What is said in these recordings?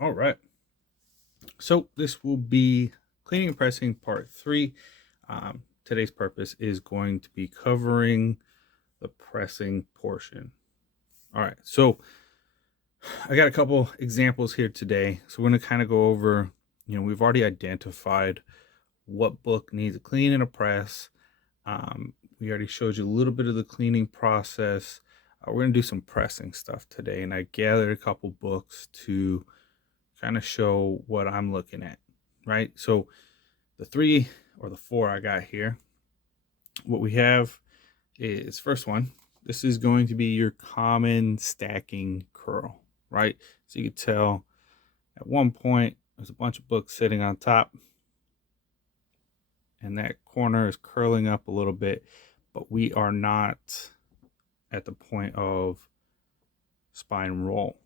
All right. So this will be cleaning and pressing part 3. Today's purpose is going to be covering the pressing portion. All right. So I got a couple examples here today. So we're going to kind of go over, we've already identified what book needs a clean and a press. We already showed you a little bit of the cleaning process. We're going to do some pressing stuff today. And I gathered a couple books to kind of show what I'm looking at, right? So the 3 or the 4 I got here, what we have is first one. This is going to be your common stacking curl, right? So you can tell at one point there's a bunch of books sitting on top and that corner is curling up a little bit, but we are not at the point of spine roll.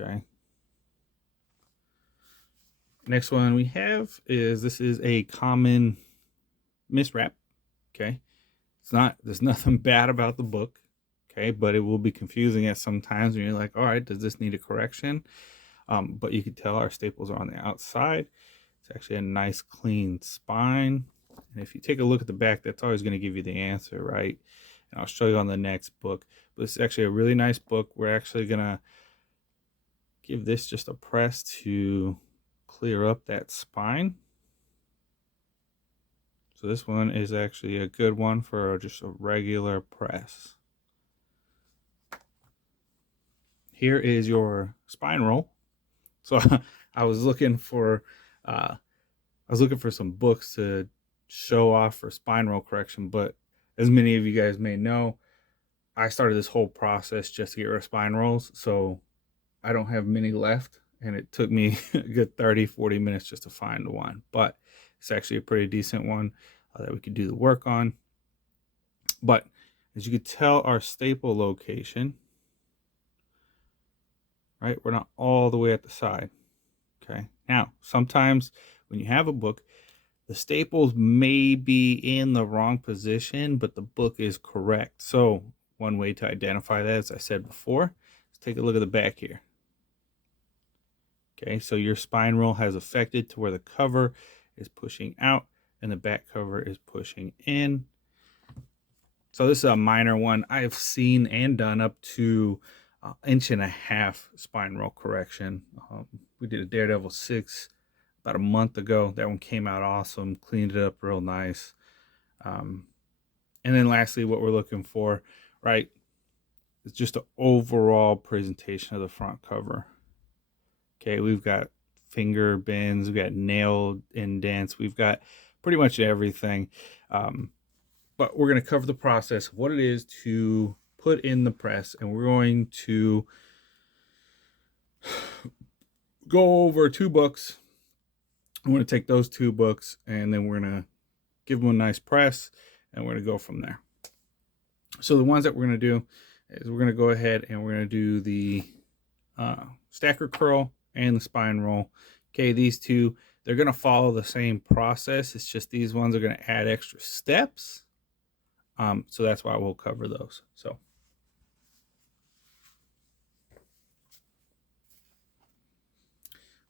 Okay. Next one we have is this is a common miswrap. Okay. There's nothing bad about the book. Okay. But it will be confusing at some times when you're like, all right, does this need a correction? But you can tell our staples are on the outside. It's actually a nice clean spine. And if you take a look at the back, that's always going to give you the answer, right? And I'll show you on the next book. But it's actually a really nice book. We're actually going to give this just a press to clear up that spine. So this one is actually a good one for just a regular press. Here is your spine roll. So I was looking for some books to show off for spine roll correction, but as many of you guys may know, I started this whole process just to get rid of spine rolls, so I don't have many left, and it took me a good 30-40 minutes just to find one, but it's actually a pretty decent one that we could do the work on. But as you can tell, our staple location, right, we're not all the way at the side. Okay, now sometimes when you have a book, the staples may be in the wrong position, but the book is correct. So one way to identify that, as I said before, let's take a look at the back here. Okay, so your spine roll has affected to where the cover is pushing out and the back cover is pushing in. So this is a minor one. I've seen and done up to 1.5 inch spine roll correction. We did a Daredevil 6 about a month ago. That one came out awesome, cleaned it up real nice. And then lastly, what we're looking for, right, is just an overall presentation of the front cover. Okay, we've got finger bends, we've got nail indents, we've got pretty much everything. But we're going to cover the process of what it is to put in the press, and we're going to go over 2 books. I'm going to take those 2 books, and then we're going to give them a nice press, and we're going to go from there. So the ones that we're going to do is we're going to go ahead and we're going to do the stacker curl and the spine roll. Okay, these 2, they're going to follow the same process. It's just these ones are going to add extra steps. So that's why we'll cover those. So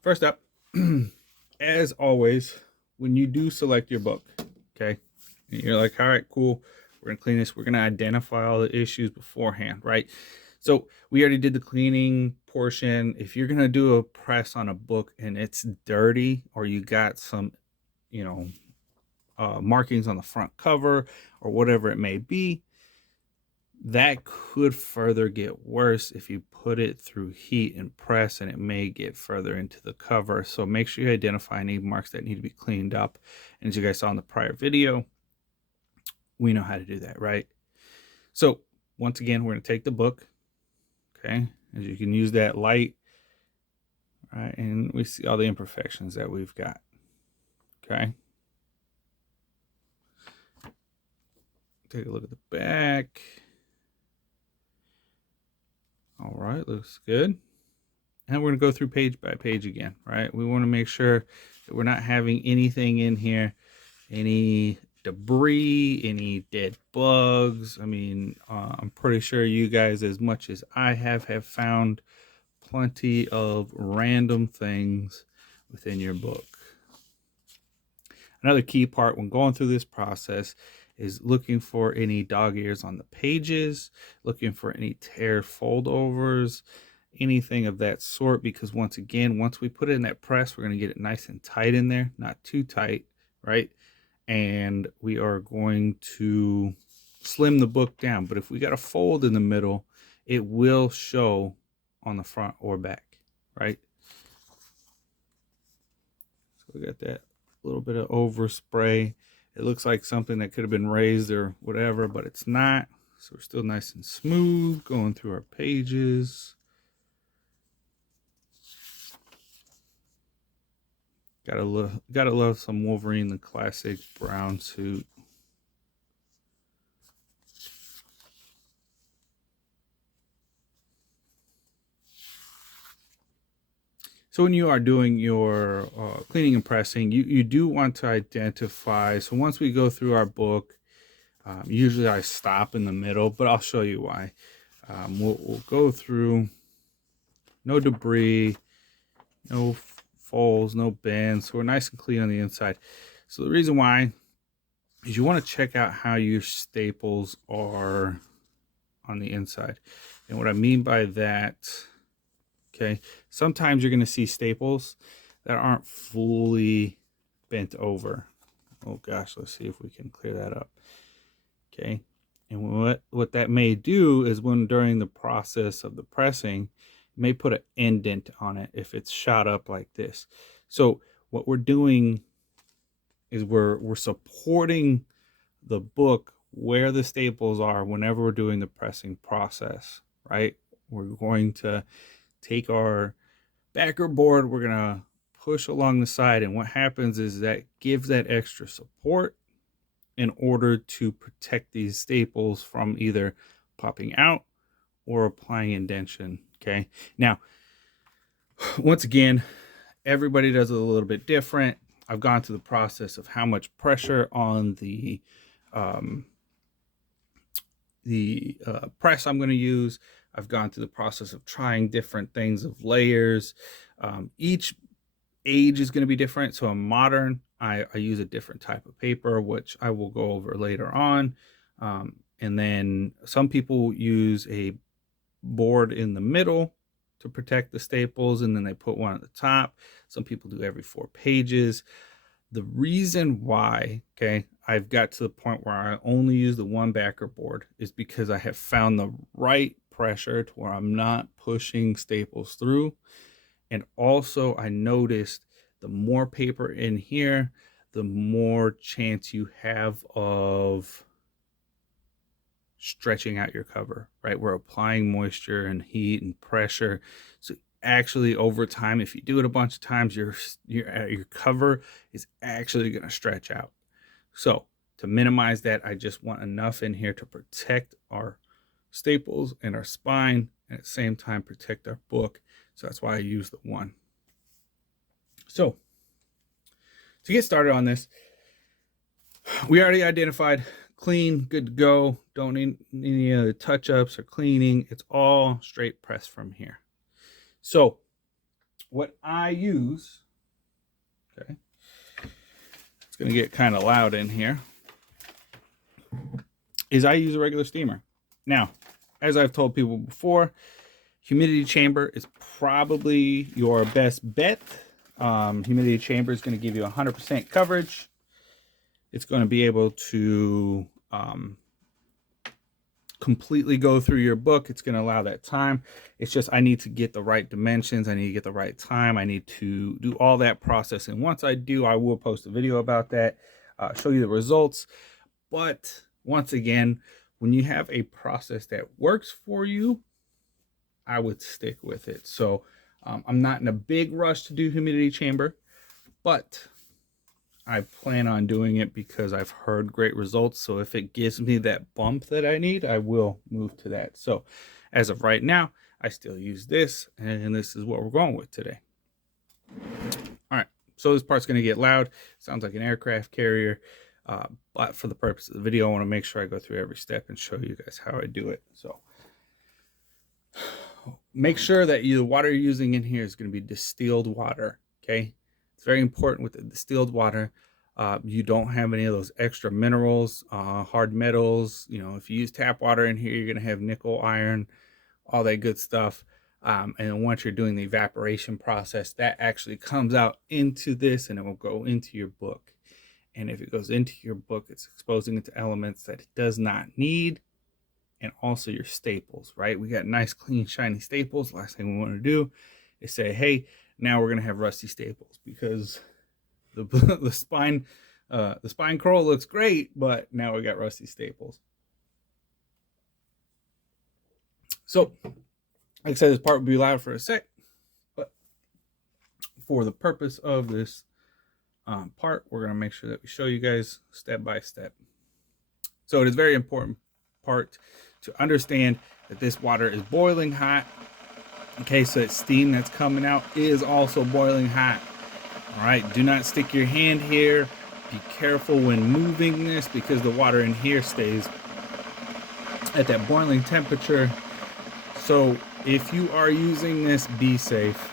first up, as always, when you do select your book, okay, and you're like, all right, cool, we're gonna clean this, we're gonna identify all the issues beforehand, right? So we already did the cleaning portion. If you're gonna do a press on a book and it's dirty, or you got some, markings on the front cover or whatever it may be, that could further get worse if you put it through heat and press, and it may get further into the cover. So make sure you identify any marks that need to be cleaned up. And as you guys saw in the prior video, we know how to do that, right? So once again, we're going to take the book, okay, as you can use that light, right, and we see all the imperfections that we've got, okay. Take a look at the back. All right, looks good. And we're going to go through page by page again, right? We want to make sure that we're not having anything in here, any debris, any dead bugs. I mean, I'm pretty sure you guys, as much as I have found plenty of random things within your book. Another key part when going through this process is looking for any dog ears on the pages, looking for any tear foldovers, anything of that sort, because once we put it in that press, we're going to get it nice and tight in there, not too tight, right? And we are going to slim the book down. But if we got a fold in the middle, it will show on the front or back, right? So we got that little bit of overspray. It looks like something that could have been raised or whatever, but it's not. So we're still nice and smooth going through our pages. Gotta love some Wolverine, the classic brown suit. So when you are doing your cleaning and pressing, you do want to identify. So once we go through our book, usually I stop in the middle, but I'll show you why. We'll go through, no debris, no folds, no bends. So we're nice and clean on the inside. So the reason why is you want to check out how your staples are on the inside. And what I mean by that, okay, sometimes you're going to see staples that aren't fully bent over. Oh gosh, let's see if we can clear that up. Okay, and what that may do is when during the process of the pressing, it may put an indent on it if it's shot up like this. So what we're doing is we're supporting the book where the staples are whenever we're doing the pressing process, right? We're going to take our backer board, we're gonna push along the side, and what happens is that gives that extra support in order to protect these staples from either popping out or applying indentation. Okay, now once again, everybody does it a little bit different. I've gone through the process of how much pressure on the press I'm going to use. I've gone through the process of trying different things of layers. Each age is going to be different. So in modern, I use a different type of paper, which I will go over later on. And then some people use a board in the middle to protect the staples, and then they put one at the top. Some people do every 4 pages. The reason why, okay, I've got to the point where I only use the one backer board is because I have found the right pressure to where I'm not pushing staples through. And also I noticed the more paper in here, the more chance you have of stretching out your cover, right? We're applying moisture and heat and pressure. So actually over time, if you do it a bunch of times, your cover is actually going to stretch out. So to minimize that, I just want enough in here to protect our staples and our spine, and at the same time protect our book. So that's why I use the one. So to get started on this, we already identified clean, good to go. Don't need any other touch-ups or cleaning. It's all straight press from here. So what I use, okay, it's going to get kind of loud in here, is I use a regular steamer. Now, as I've told people before, humidity chamber is probably your best bet. Humidity chamber is going to give you 100% coverage. It's going to be able to completely go through your book. It's going to allow that time. It's just I need to get the right dimensions. I need to get the right time. I need to do all that process. And once I do, I will post a video about that, show you the results. But once again, when you have a process that works for you, I would stick with it. So I'm not in a big rush to do humidity chamber, but I plan on doing it because I've heard great results. So if it gives me that bump that I need, I will move to that. So as of right now, I still use this, and this is what we're going with today. All right, so this part's going to get loud. Sounds like an aircraft carrier. But for the purpose of the video, I want to make sure I go through every step and show you guys how I do it. So make sure that the water you're using in here is going to be distilled water. Okay, it's very important with the distilled water. You don't have any of those extra minerals, hard metals. You know, if you use tap water in here, you're going to have nickel, iron, all that good stuff. And then once you're doing the evaporation process, that actually comes out into this and it will go into your book. And if it goes into your book, it's exposing it to elements that it does not need. And also your staples, right? We got nice, clean, shiny staples. Last thing we want to do is say, hey, now we're going to have rusty staples, because the spine curl looks great, but now we got rusty staples. So, like I said, this part will be loud for a sec, but for the purpose of this part, we're going to make sure that we show you guys step by step. So it is very important part to understand that this water is boiling hot. Okay, so that steam that's coming out is also boiling hot. All right, do not stick your hand here. Be careful when moving this, because the water in here stays at that boiling temperature. So if you are using this, be safe.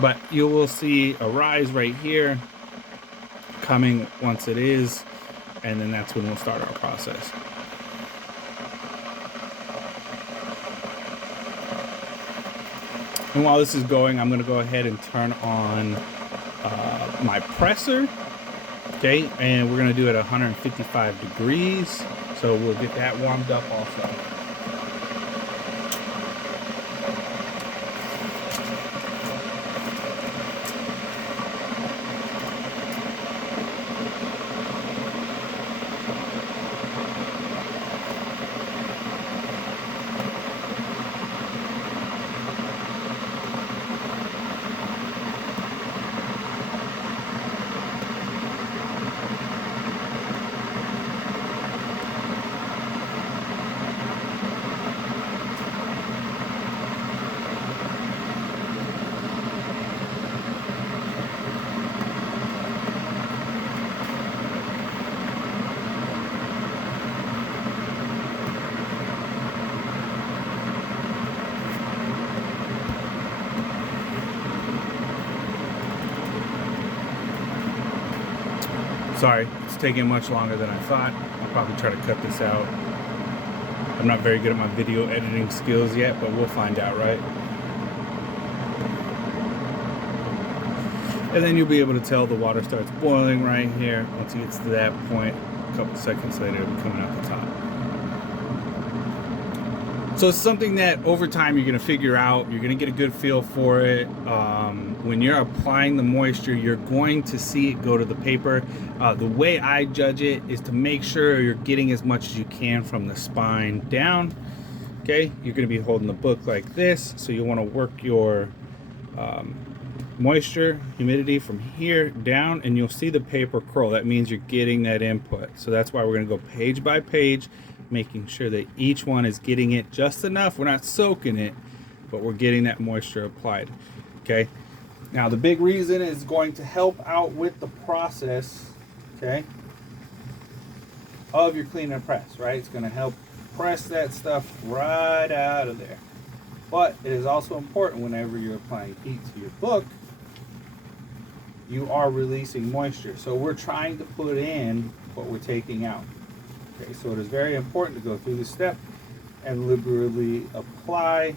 But you will see a rise right here coming once it is, and then that's when we'll start our process. And while this is going, I'm going to go ahead and turn on my presser. Okay, and we're going to do it at 155 degrees. So we'll get that warmed up also. Sorry, it's taking much longer than I thought. I'll probably try to cut this out. I'm not very good at my video editing skills yet, but we'll find out, right? And then you'll be able to tell the water starts boiling right here. Once it gets to that point, a couple seconds later, it'll be coming out the top. So it's something that over time you're going to figure out. You're going to get a good feel for it. When you're applying the moisture, you're going to see it go to the paper. The way I judge it is to make sure you're getting as much as you can from the spine down. Okay, you're going to be holding the book like this, so you want to work your moisture, humidity from here down, and you'll see the paper curl. That means you're getting that input. So that's why we're going to go page by page, making sure that each one is getting it just enough. We're not soaking it, but we're getting that moisture applied. Okay, now the big reason is going to help out with the process, okay, of your clean and press, right? It's going to help press that stuff right out of there. But it is also important, whenever you're applying heat to your book, you are releasing moisture. So we're trying to put in what we're taking out. Okay, so it is very important to go through this step and liberally apply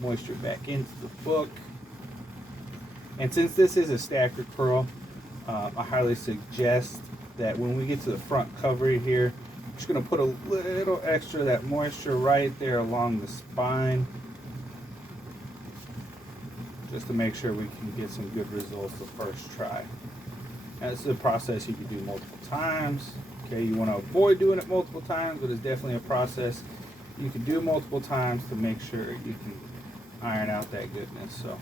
moisture back into the book. And since this is a stacker curl, I highly suggest that when we get to the front cover here, I'm just going to put a little extra of that moisture right there along the spine, just to make sure we can get some good results the first try. And this is a process you can do multiple times. Okay, you want to avoid doing it multiple times, but it's definitely a process you can do multiple times to make sure you can iron out that goodness. So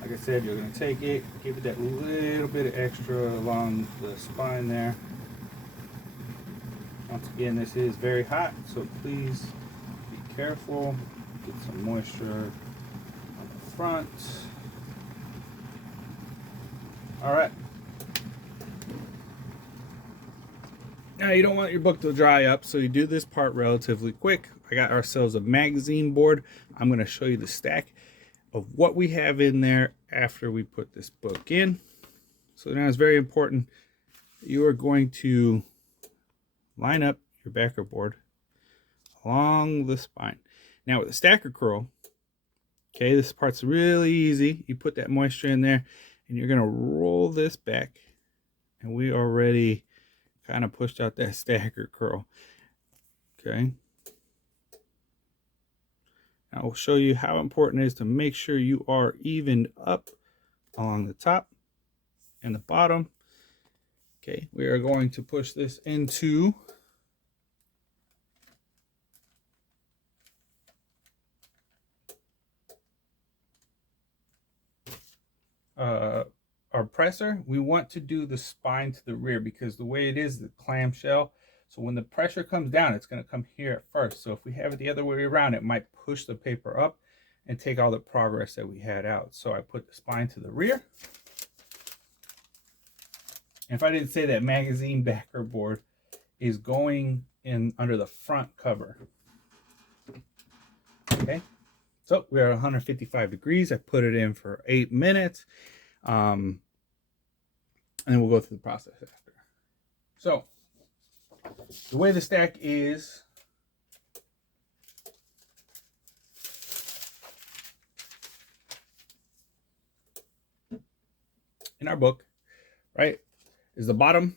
like I said, you're going to take it, give it that little bit of extra along the spine there. Once again, this is very hot, so please be careful. Get some moisture on the front. All right. Now you don't want your book to dry up, so you do this part relatively quick. I got ourselves a magazine board. I'm going to show you the stack of what we have in there after we put this book in. So now it's very important that you are going to line up your backer board along the spine. Now with the stacker curl, okay, this part's really easy. You put that moisture in there and you're going to roll this back, and we already kind of pushed out that stacker curl. Okay. I will show you how important it is to make sure you are evened up along the top and the bottom. Okay, we are going to push this into our presser. We want to do the spine to the rear because the way it is, the clamshell, so when the pressure comes down, it's going to come here at first. So if we have it the other way around, it might push the paper up and take all the progress that we had out. So I put the spine to the rear. And if I didn't say, that magazine backer board is going in under the front cover. Okay, so we are 155 degrees. I put it in for 8 minutes. And then we'll go through the process after. So the way the stack is, in our book, right, is the bottom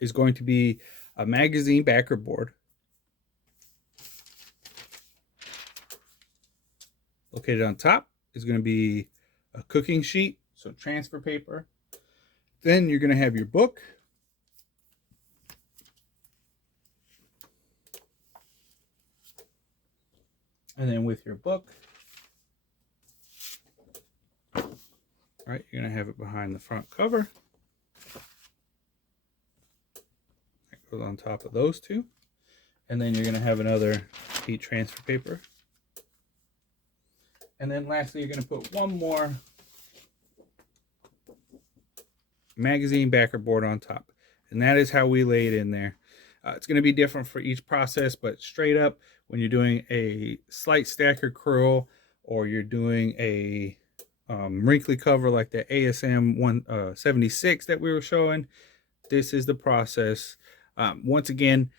is going to be a magazine backer board. Located on top is going to be a cooking sheet, so transfer paper. Then you're going to have your book. And then with your book, right, you're going to have it behind the front cover. That goes on top of those two. And then you're going to have another heat transfer paper. And then lastly, you're going to put one more magazine backer board on top. And that is how we lay it in there. It's going to be different for each process, but straight up, when you're doing a slight stacker curl, or you're doing a wrinkly cover like the ASM 176 that we were showing, this is the process. Once again,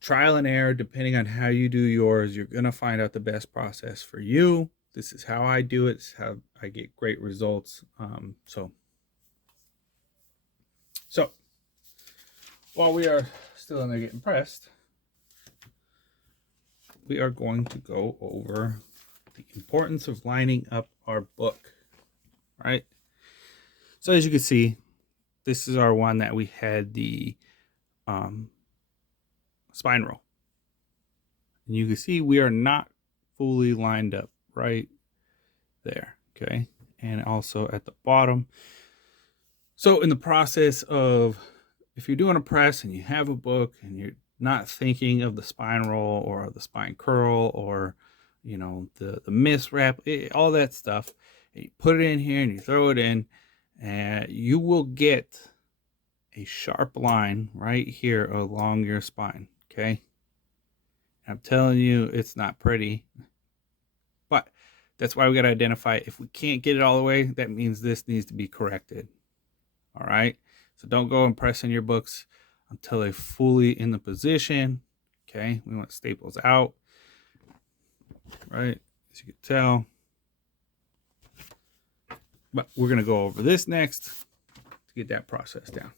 trial and error, depending on how you do yours, you're going to find out the best process for you. This is how I do it. It's how I get great results. So while we are still in there getting pressed, we are going to go over the importance of lining up our book, right? So as you can see, this is our one that we had the spine roll. And you can see we are not fully lined up right there, okay? And also at the bottom. So in the process of, if you're doing a press and you have a book and you're not thinking of the spine roll or the spine curl or, you know, the miswrap, all that stuff, and you put it in here and you throw it in, and you will get a sharp line right here along your spine, okay? I'm telling you, it's not pretty, but that's why we got to identify, if we can't get it all the way, that means this needs to be corrected. All right, so don't go and press in your books until they're fully in the position. Okay, we want staples out, right, as you can tell. But we're going to go over this next to get that process down.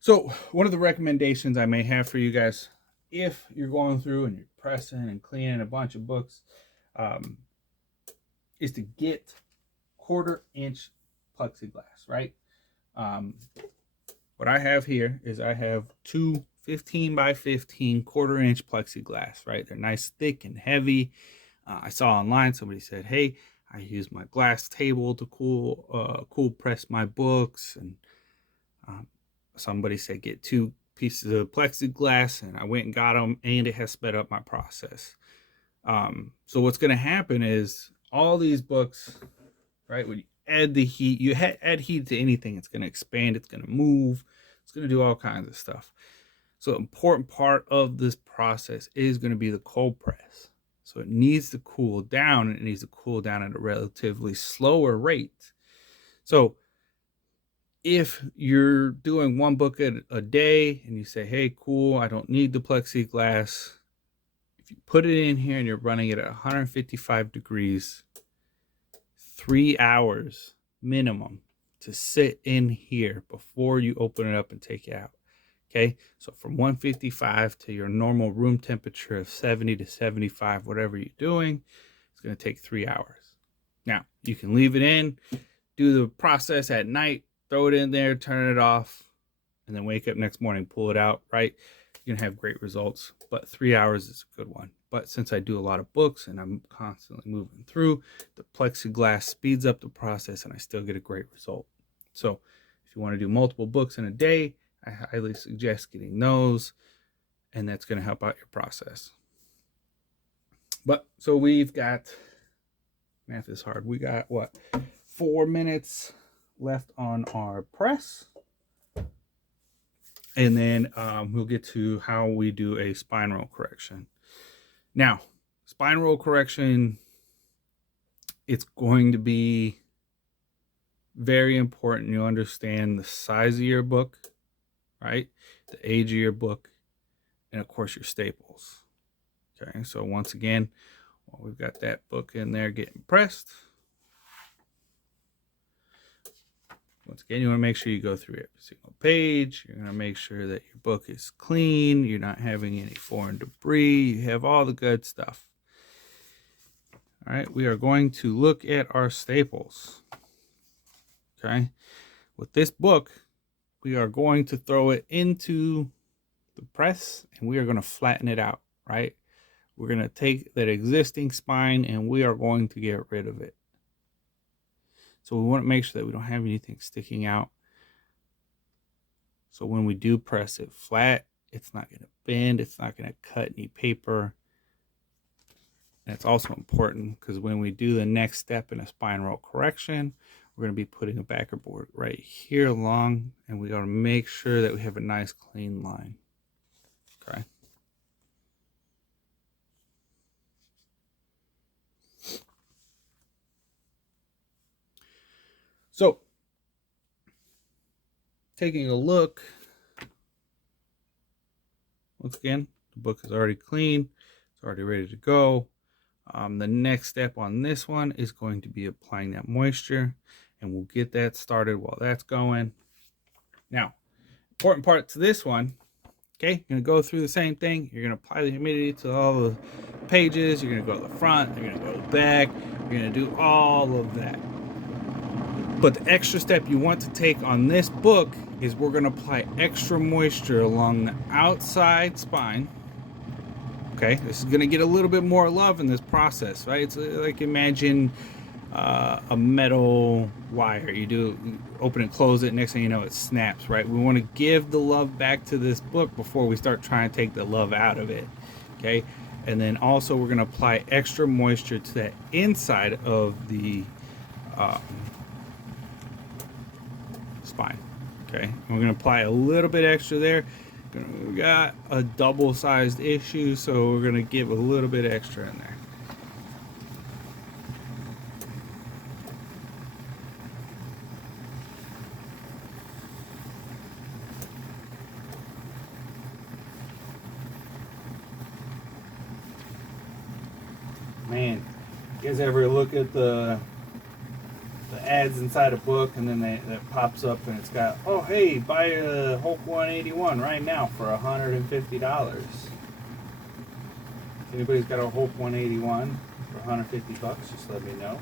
So one of the recommendations I may have for you guys, if you're going through and you're pressing and cleaning a bunch of books, is to get 1/4 inch plexiglass, right? What I have here is I have two 15 by 15 1/4 inch plexiglass, right? They're nice, thick and heavy. I saw online, somebody said, hey, I use my glass table to cool press my books. And somebody said, get 2 pieces of plexiglass, and I went and got them, and it has sped up my process. So what's going to happen is all these books, right, when you add the heat. You add heat to anything, it's going to expand, it's going to move, it's going to do all kinds of stuff. So, an important part of this process is going to be the cold press. So, it needs to cool down, and it needs to cool down at a relatively slower rate. So, if you're doing one book a day and you say, hey, cool, I don't need the plexiglass. If you put it in here and you're running it at 155 degrees, 3 hours minimum to sit in here before you open it up and take it out. Okay, so from 155 to your normal room temperature of 70 to 75, whatever you're doing, it's going to take 3 hours. Now, you can leave it in, do the process at night, throw it in there, turn it off, and then wake up next morning, pull it out, right? You're going to have great results, but 3 hours is a good one. But since I do a lot of books and I'm constantly moving through, the plexiglass speeds up the process and I still get a great result. So if you want to do multiple books in a day, I highly suggest getting those, and that's going to help out your process. But so we've got, math is hard, we got what, 4 minutes left on our press, and then we'll get to how we do a spine roll correction. Now, spine roll correction, it's going to be very important you understand the size of your book, right? The age of your book, and of course your staples. Okay, so once again, we've got that book in there getting pressed. Once again, you want to make sure you go through every single page. You're going to make sure that your book is clean. You're not having any foreign debris. You have all the good stuff. All right, we are going to look at our staples. Okay, with this book, we are going to throw it into the press and we are going to flatten it out, right? We're going to take that existing spine and we are going to get rid of it. So we want to make sure that we don't have anything sticking out. So when we do press it flat, it's not going to bend. It's not going to cut any paper. And it's also important because when we do the next step in a spine roll correction, we're going to be putting a backer board right here along, and we got to make sure that we have a nice clean line. Okay. So, taking a look, once again, the book is already clean. It's already ready to go. The next step on this one is going to be applying that moisture, and we'll get that started while that's going. Now, important part to this one, okay, you're going to go through the same thing. You're going to apply the humidity to all the pages. You're going to go to the front. You're going to go to the back. You're going to do all of that. But the extra step you want to take on this book is we're going to apply extra moisture along the outside spine. Okay, this is going to get a little bit more love in this process, right? It's like imagine a metal wire. You open and close it, next thing you know it snaps, right? We want to give the love back to this book before we start trying to take the love out of it. Okay, and then also we're going to apply extra moisture to that inside of the spine. Okay, and we're going to apply a little bit extra there. We got a double-sized issue, so we're going to give a little bit extra in there. Man, you guys ever look at the ads inside a book and then that pops up and it's got, oh hey, buy a Hulk 181 right now for $150. If anybody's got a Hulk 181 for 150 bucks, just let me know.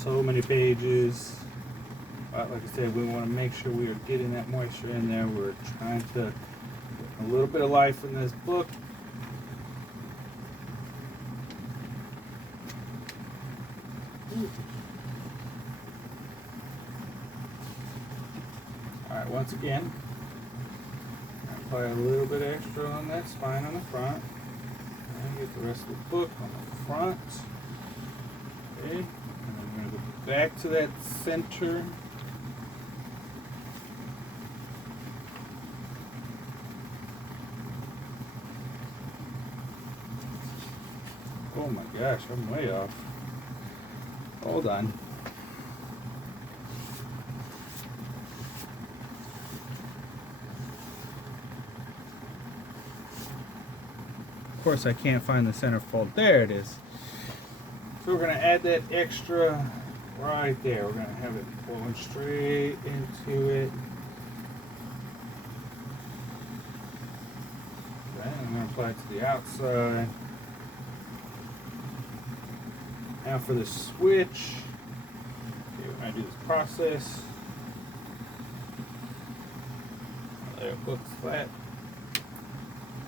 So many pages. Like I said, we want to make sure we are getting that moisture in there. We're trying to get a little bit of life in this book. Alright, once again, apply a little bit extra on that spine on the front. And get the rest of the book on the front. Okay, and then we're going to go back to that center. Oh my gosh, I'm way off. Hold on. Of course, I can't find the center fold. There it is. So we're going to add that extra right there. We're going to have it flowing straight into it. Okay, I'm going to apply it to the outside. Now for the switch. Okay, we're going to do this process. Let it book flat.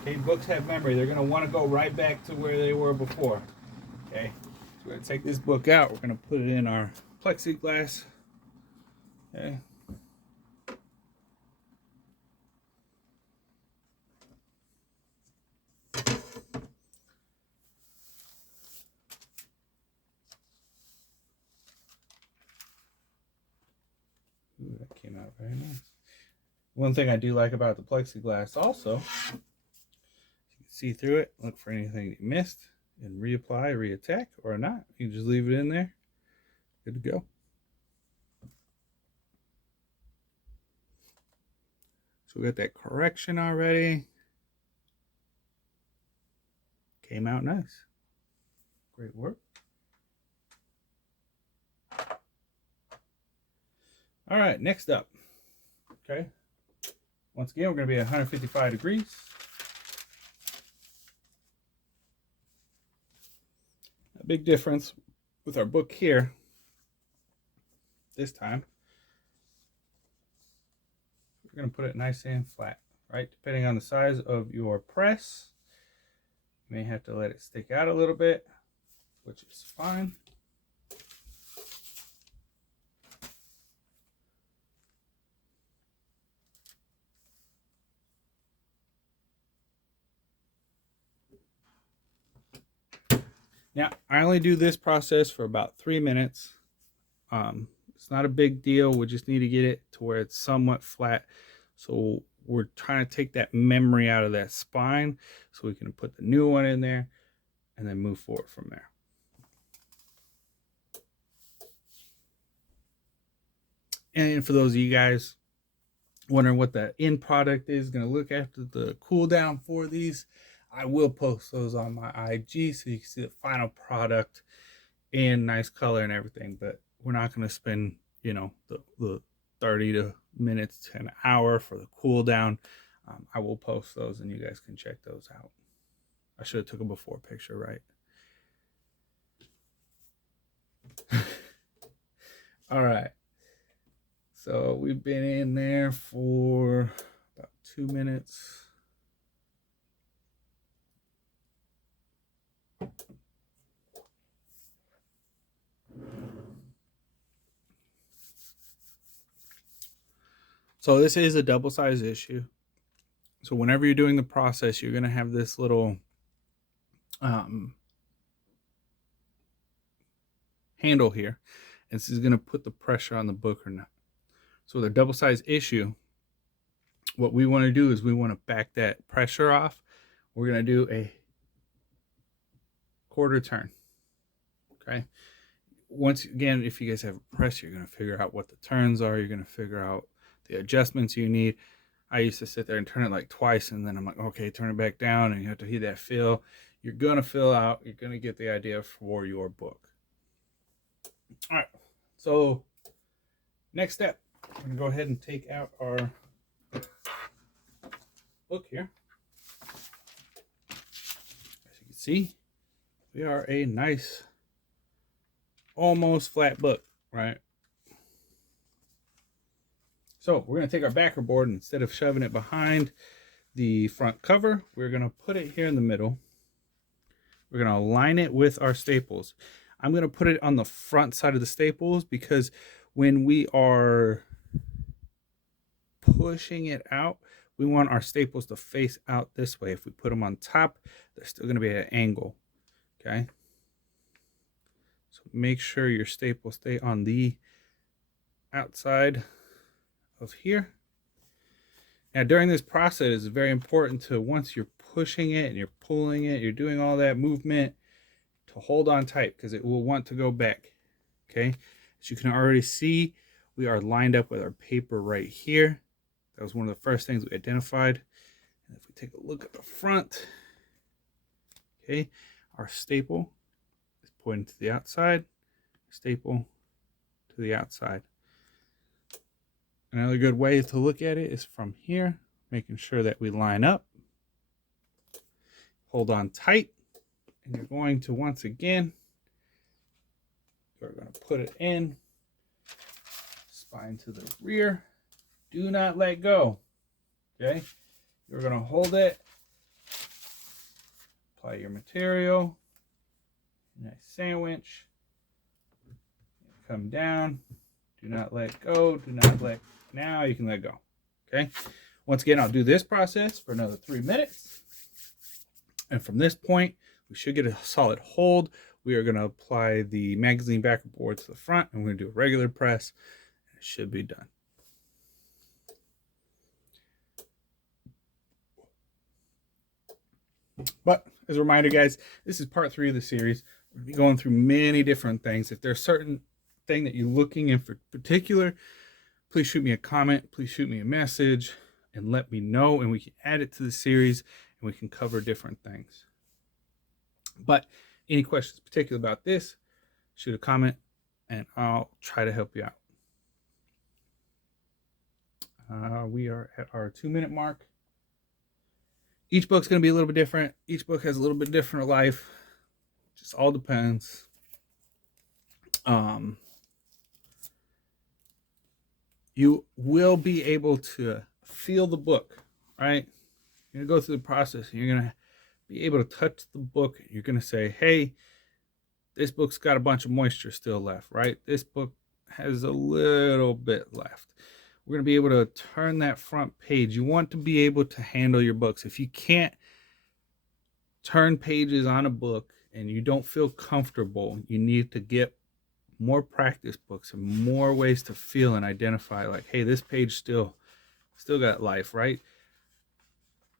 Okay, books have memory. They're going to want to go right back to where they were before. Okay, so we're going to take this book out. We're going to put it in our plexiglass. Okay. Ooh, that came out very nice. One thing I do like about the plexiglass also, you can see through it, look for anything you missed, and reapply, reattack, or not. You can just leave it in there. Good to go. So we got that correction already. Came out nice. Great work. All right, next up. Okay. Once again, we're going to be at 155 degrees. A big difference with our book here this time. We're going to put it nice and flat, right? Depending on the size of your press, you may have to let it stick out a little bit, which is fine. Now, I only do this process for about 3 minutes. It's not a big deal. We just need to get it to where it's somewhat flat. So we're trying to take that memory out of that spine so we can put the new one in there and then move forward from there. And for those of you guys wondering what the end product is going to look after the cool down for these, I will post those on my IG so you can see the final product in nice color and everything. But we're not going to spend, you know, the 30 minutes to an hour for the cool down. I will post those and you guys can check those out. I should have took a before picture, right? All right. So we've been in there for about 2 minutes. So this is a double size issue. So whenever you're doing the process, you're going to have this little handle here. And this is going to put the pressure on the book or not. So with a double size issue, what we want to do is we want to back that pressure off. We're going to do a quarter turn. Okay. Once again, if you guys have a press, you're going to figure out what the turns are. You're going to figure out the adjustments you need. I used to sit there and turn it like twice, and then I'm like, okay, turn it back down, and you have to hear that feel. You're going to fill out. You're going to get the idea for your book. All right. So next step, I'm going to go ahead and take out our book here. As you can see, we are a nice, almost flat book, right? So we're going to take our backer board, and instead of shoving it behind the front cover, we're going to put it here in the middle. We're going to align it with our staples. I'm going to put it on the front side of the staples because when we are pushing it out, we want our staples to face out this way. If we put them on top, they're still going to be at an angle. Okay. So make sure your staples stay on the outside of here. Now during this process, it's very important to, once you're pushing it and you're pulling it, you're doing all that movement, to hold on tight because it will want to go back. Okay. As you can already see, we are lined up with our paper right here. That was one of the first things we identified. And if we take a look at the front, okay, our staple is pointing to the outside, staple to the outside. Another good way to look at it is from here, making sure that we line up, hold on tight, and you're going to, once again, you're going to put it in, spine to the rear. Do not let go. Okay, you're going to hold it, apply your material, nice sandwich, come down, do not let go, do not let, now you can let go. Okay, once again, I'll do this process for another 3 minutes, and from this point we should get a solid hold. We are going to apply the magazine backer board to the front, and we're going to do a regular press, and it should be done. But as a reminder, guys, this is part 3 of the series. We're going to be going through many different things. If there's a certain thing that you're looking in for particular, please shoot me a comment, please shoot me a message, and let me know, and we can add it to the series, and we can cover different things. But any questions particular about this, shoot a comment, and I'll try to help you out. We are at our 2-minute mark. Each book's going to be a little bit different. Each book has a little bit different life. Just all depends. You will be able to feel the book, right? You're going to go through the process, and you're going to be able to touch the book. You're going to say, hey, this book's got a bunch of moisture still left, right? This book has a little bit left. We're going to be able to turn that front page. You want to be able to handle your books. If you can't turn pages on a book and you don't feel comfortable, you need to get more practice books and more ways to feel and identify, like, hey, this page still got life, right?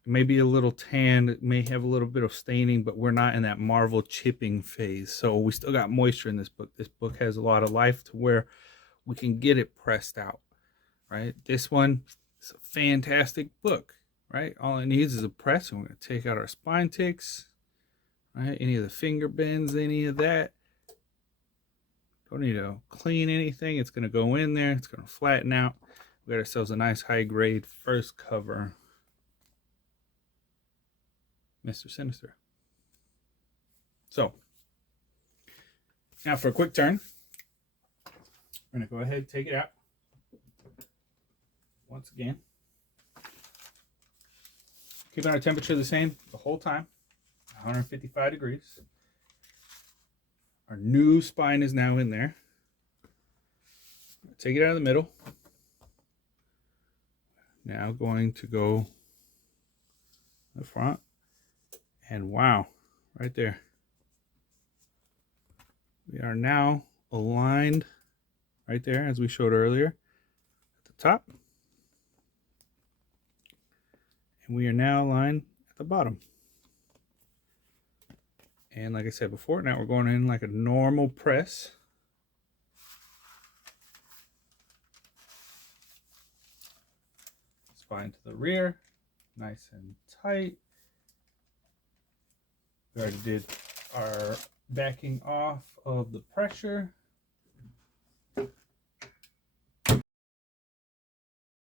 It may be a little tan, it may have a little bit of staining, but we're not in that Marvel chipping phase. So we still got moisture in this book. This book has a lot of life to where we can get it pressed out. Right, this one is a fantastic book, right? All it needs is a press, and we're going to take out our spine ticks, right? Any of the finger bends, any of that. Don't need to clean anything. It's going to go in there. It's going to flatten out. We got ourselves a nice high-grade first cover, Mr. Sinister. So, now for a quick turn, we're going to go ahead and take it out. Once again, keeping our temperature the same the whole time, 155 degrees. Our new spine is now in there. Take it out of the middle. Now going to go to the front. And wow, right there. We are now aligned right there, as we showed earlier, at the top. We are now aligned at the bottom. And like I said before, now we're going in like a normal press. Spine to the rear, nice and tight. We already did our backing off of the pressure.